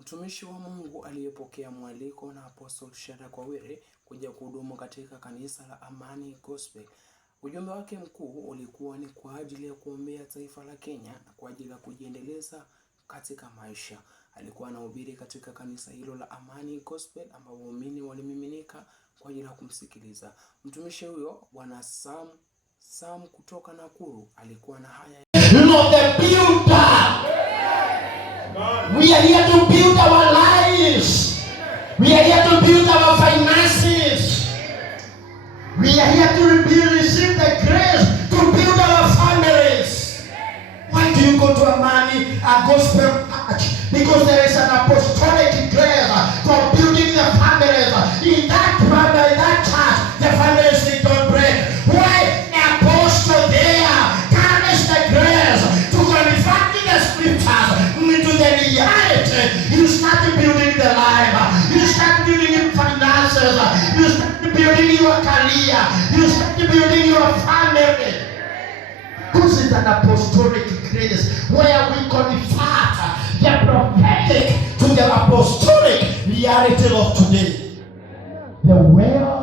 Mtumishi wa Mungu aliyepokea mwaliko na Apostle Shadrack Wawire kuja kuhudumu katika kanisa la Amani Gospel. Ujumbe wake mkuu ulikuwa ni kwa ajili ya kuombea taifa la Kenya na kwa ajili ya kujiendeleza katika maisha. Alikuwa anahubiri katika kanisa hilo la Amani Gospel ambao waumini walimiminika kwa ajili ya kumsikiliza. Mtumishi huyo Bwana Sam kutoka Nakuru alikuwa na haya. We are here to build our lives. We are here to build our finances. We are here to receive the grace to build our families. Why do you go to Amani Gospel Church? Because there is an apostolic grace for building the families. In that family, that church, the families need to break. Why the apostle there carries the grace to convert the scriptures into the reality. You start building the life. You start building your finances. You start building your career. You start building your family. This is an apostolic grace where we convert the prophetic to the apostolic reality of today. The well